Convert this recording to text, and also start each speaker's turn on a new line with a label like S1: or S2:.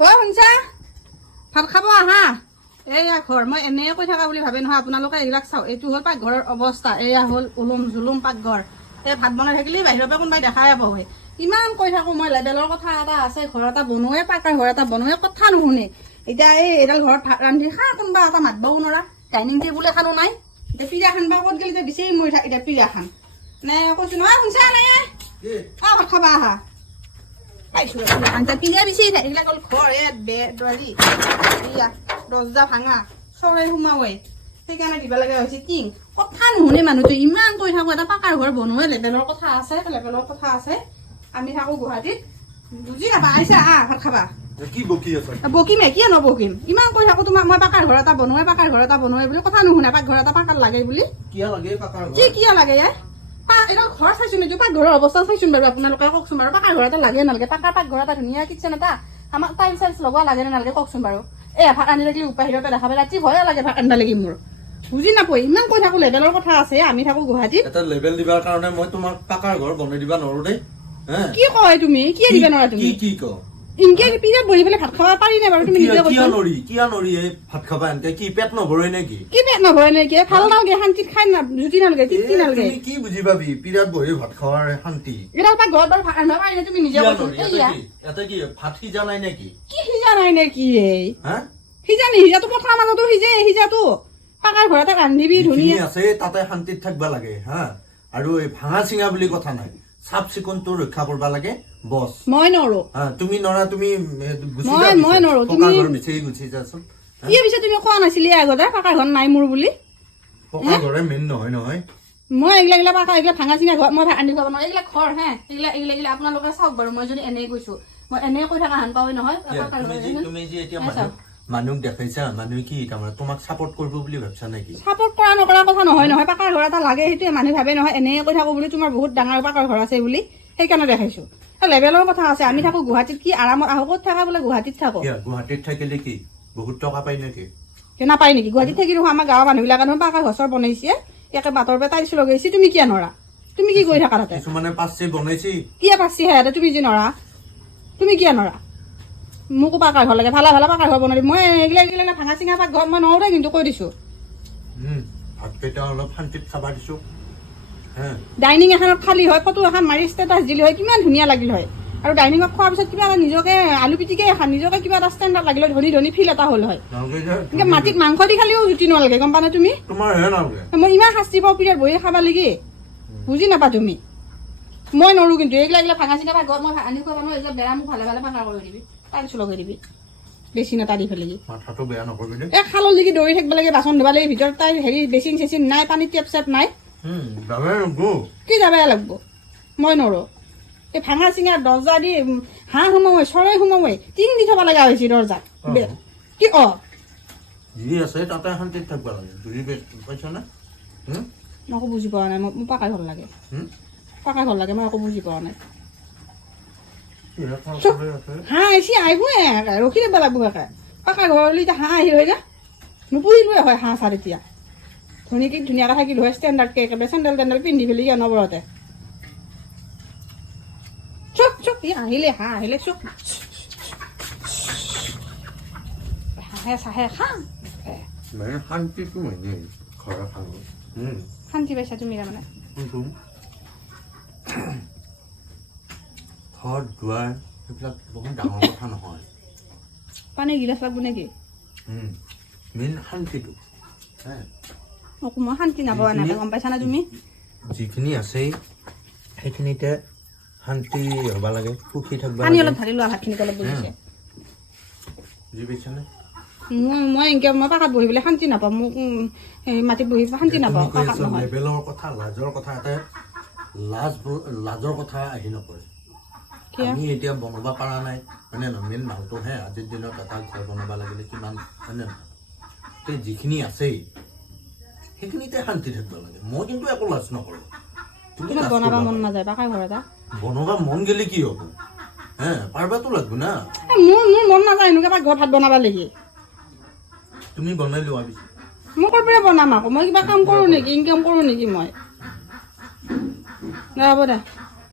S1: অ শুনছা? ভাত খাব আহা। এইয়া ঘৰ মই এনেই কৈ থকা বুলি ভাবে নহয় আপোনালোকে এইবিলাক চাওক। এইটো হ'ল পাকঘৰৰ অৱস্থা। এয়া হ'ল উলুম জুলুম পাকঘৰ এই ভাত বনাই থাকিলে বাহিৰৰ পৰা কোনোবাই দেখাই পাবহে। ইমান কৈ থাকো মই লেবেলৰ কথা এটা আছে ঘৰ এটা বনোৱে পাকাৰ ঘৰ এটা বনোৱে কথা নুশুনে। এতিয়া এই এইডাল ঘৰত ভাত ৰান্ধি খা কোনোবা এটা মাতবও নোৱাৰা। ডাইনিং টেবুল এখনো নাই। এতিয়া পিৰা খান বা ক'ত গ'লে এতিয়া বিচাৰি মৰি থাক এতিয়া পিৰা খান নে কৈছো নহয় শুনছা নাই আ ভাত খাবা আহা। পাইছো আঞ্জা পিজা বিচাৰি এইবিলাক হ'ল ঘৰ ইয়াত বেৰ দৰালি এয়া দৰ্জা ভাঙা চৰাই সোমাওৱে সেইকাৰণে দিব লগা হৈছে টিং কথা নুশুনে মানুহটো ইমান কৈ থাকো এটা পাকাৰ ঘৰ বনোৱা লেবেলৰ কথা আছে লেবেলৰ কথা আছে। আমি থাকো গুৱাহাটীত। বুজি নাপা আহিছা আহ ভাত খাবা। বকিমে কিয় নবকিম? ইমান কৈ থাকো তোমাক মই পাকাৰ ঘৰ এটা বনোৱাই পাকাৰ ঘৰ এটা বনোৱাই বুলি। কথা নুশুনে পাকঘৰ এটা পাকাৰ লাগে বুলি।
S2: কিয় লাগে পাকাৰ
S1: কি কিয় লাগে এটা ঘৰ চাইছো পাকঘৰৰ অৱস্থা বাৰু। আপোনালোকে কওকচোন বাৰু পাকাৰ ঘৰ এটা লাগে নালাগে। পাকাৰ পাকঘৰ এটা ধুনীয়া কিটচেন এটা। আমাক টাইম চাইন্স লগোৱা লাগে নে নালাগে কওকচোন বাৰু। এই আনি থাকিলে উপাহিৰৰ পৰা দেখাব ৰাতি ভয়ে লাগে আনিব লাগি মোৰ। বুজি নাপায় ইমান কৈ থাকো লেবেলৰ কথা আছে আমি থাকো গুৱাহাটীত।
S2: এটা লেবেল দিবার কাৰণে মই তোমাক পাকাৰ ঘৰ বনাই দিবা নোৱাৰো দেই
S1: কি কয় তুমি? কি দিবা নোৱাৰা তুমি
S2: কি কি ক
S1: ইনকে পিৰিয়ড বহি পেলাই ভাত খাব পাৰি নে বাৰু তুমি নিজে
S2: কিয় নৰি? কিয় নৰি ভাত খাবা এনেকে? কি পেট নভৰে নেকি?
S1: কি পেট নভৰে নেকি? ভালো নালাগে শান্তিত খাই না জুতি নালাগে তৃপ্তি নালাগে।
S2: তুমি কি বুজি পাবি? পিৰাত বহি ভাত খোৱাৰ শান্তি।
S1: এটা পাকঘৰত বাৰু ভাত ৰান্ধিব পাৰি নে তুমি নিজে কৈছা?
S2: ইয়াতে কি? ভাত সিজা নাই নেকি?
S1: কি সিজা নাই নে কি এই সিজা নিসিজাটো পথাৰ মাজতো সিজে সিজাটো। পাকাৰ ঘৰ এটা ৰান্ধিবি ধুনীয়া।
S2: আছে তাতে শান্তিত থাকিবা লাগে হা? আৰু এই ভাঙা চিঙা বুলি কথা নাই। চাফ চিকুণটো ৰক্ষা কৰবা লাগে বছ
S1: মই নৰো।
S2: তুমি নৰা তুমি
S1: মই-। নৰো,
S2: পকা
S1: তুমি-
S2: বিচাৰি গুচি যাচোন?
S1: কি পিছে তুমি কোৱা নাছিলি আগতে পাকাৰ ঘৰ নাই মোৰ বুলি?
S2: পকা ঘৰে মেইন নহয় নহয়।
S1: মই এইগিলা এইগিলা পাকাৰ এইগিলা ভাঙা চিঙা ঘৰ মই আনি খাব নোৱাৰো। এইগিলা ঘৰ হে? এইগিলা এইগিলা এইগিলা আপোনালোকে চাওক বাৰু। মই যদি এনেই কৈছো মই এনেই কৈ থকা হান পাওঁৱে নহয়।
S2: তুমি যি এতিয়া মানুহ দেখাইছা মানুহে কি তাৰমানে তোমাক চাপৰ্ট কৰিব বুলি ভাবছা নেকি
S1: চাপৰ্ট কৰা নকৰা কথা নহয় নহয়। পাকাৰ ঘৰ এটা লাগে সেইটোৱে মানুহে ভাবে নহয় এনেই কৈ থাকো বুলি তোমাৰ বহুত ডাঙৰ পাকাৰ ঘৰ আছে বুলি সেইকাৰণে দেখাইছো। লেবেলৰ কথা আছে আমি থাকো গুৱাহাটীত কি আৰামত আহো ক'ত থাকা বোলে গুৱাহাটীত থাকো?
S2: গুৱাহাটীত থাকিলে কি বহুত টকা পাই নেকি?
S1: নাপায় নেকি? গুৱাহাটীত থাকি দেখোন আমাৰ গাঁৱৰ মানুহবিলাকে দেখোন পাকা ঘৰ বনাইছে একে বাটৰ পৰা টাইলছ লগাইছে তুমি কিয় নৰা তুমি কি কৰি থাকা তাতে?
S2: কিছুমানে পাঁচছে বনাইছি।
S1: কিয় পাচ্ছি হেয়াতে তুমি যে নৰা তুমি কিয় নৰা মোকো পাকাৰ ঘৰ লাগে ভালে ভালে পাকাৰ ঘৰ বনাই মই এইগিলা এইগিলা ভাঙা চিঙা পাক ঘৰ মই নৰো কিন্তু কৈ দিছো।
S2: উম, ভাতকেইটা অলপ শান্তিত খাবা দিছো। হে।
S1: ডাইনিং এখনত খালী হয় ফটো এখন মাৰি ষ্টেটাছ দিলে হয় কিমান ধুনীয়া লাগিল হয়। আৰু ডাইনিঙত খোৱাৰ পিছত কিবা এটা নিজকে আলু পিটিকে এখন নিজকে কিবা এটা ষ্টেণ্ডাৰ্ড লাগিলে ধনী ধনী ফিল এটা হ'ল হয়। মাটিত মাংস দি খালেও জুতি নালাগে গম পানে তুমি? মই ইমান শাস্তি পাওঁ পিৰিয়ড বহি খাবা লাগি। বুজি নাপা তুমি? মই নৰো কিন্তু এইগিলা এইগিলা ভাঙা চিঙা ভাগত মই আনি খোৱা মানুহ এইগিলা বেয়া মোক ভালে ভালে ভাঙা কৰি দিবি। টাইলছ লগাই দিবি। বেছি নেতা দি ফেলি
S2: মাথাটো বেয়া নকৰিবি
S1: এই খালৰ লাগি দৌৰি থাকিব লাগে বাচন ধুব লাগে ভিতৰত তাই হেৰি বেচিন চেচিন নাই পানী টেপ চেপ নাই। কি যাবে লাগব? মই নৰো। এই ভাঙা চিঙা দৰ্জা দি হাঁহ সোমাওৱে চৰাই সোমাওৱে টিং দি থব লগা হৈছে দৰ্জাত। কি অ?
S2: যি আছে তাতে শান্তিত থাকিব লাগে। বুজি পাই- পাইছা না? হুম?
S1: মই একো বুজি পোৱা নাই মোক মোক পাকা ঘৰ লাগে।
S2: হুম?
S1: পাকা ঘৰ লাগে মই একো বুজি পোৱা নাই
S2: কিহে খাওঁ
S1: চব।
S2: চবেই আছে।
S1: হাঁহ আহিছে আহিবই ৰখি দিব লাগব একে পাকা ঘৰলৈ এতিয়া হাঁহ আহি হয় যে। নুপুহিলোৱে হয় হাঁহ চাৰ এতিয়া। ধুনীয়াকে ধুনীয়াকৈ থাকিলো হয় ষ্টেণ্ডাৰ্ডকে একেবাৰে চেণ্ডেল টেণ্ডেল পিন্ধি পেলি অনবৰতে চুপ চুপ ই আহিলে হাঁহ আহিলে চুপ। হাঁহে চাহে খাম
S2: মানে শান্তিটো মানে ঘৰৰ
S1: শান্তি। পাইছা তুমি তাৰমানে?
S2: ঘৰ দুৱাৰ সেইবিলাক বহুত ডাঙৰ কথা নহয়।
S1: পানী গিলাচ লাগব নেকি?
S2: মেইন শান্তিটো।
S1: মই শান্তি নাপাওঁ এনেকৈ গম পাইছানে তুমি?
S2: যিখিনি আছে সেইখিনিতে শান্তি হ'ব লাগে সুখী থাকিব
S1: পানী অলপ ঢালি লোৱা ভাতখিনিত অলপ বুজিছে
S2: বুজি পাইছানে?
S1: মই মই এনেকৈ মই পাকাত বহি পেলাই শান্তি নাপাওঁ মোক এই মাটিত বহি শান্তি নাপাওঁ পাকাত নহয়।
S2: লেবেলৰ কথা লাজৰ কথা এটা লাজ লাজৰ কথা আহি নপৰে। আমি এতিয়া বনাব পৰা নাই। হয়নে নহয় মেইন মালটোহে আজিৰ দিনত এটা ঘৰ বনাব লাগিলে কিমান হয়নে নহয় যিখিনি আছেই সেইখিনিতে শান্তি থাকিব লাগে। মই কিন্তু একো লাজ নকৰোঁ।
S1: বনাব মন। নাযায় পাকা ঘৰ এটা?
S2: বনাব মন গেলে কি হ'ব? হে পাৰবাতো লাগব না।
S1: মোৰ মোৰ মন নাযায় এনেকুৱা পাকঘৰ ভাত বনাব লাগি।
S2: তুমি বনাই লোৱা পিছে।
S1: মই ক'ৰ পৰা বনাম আকৌ? মই কিবা কাম কৰোঁ নেকি? ইনকাম কৰোঁ নেকি মই? হ'ব দে।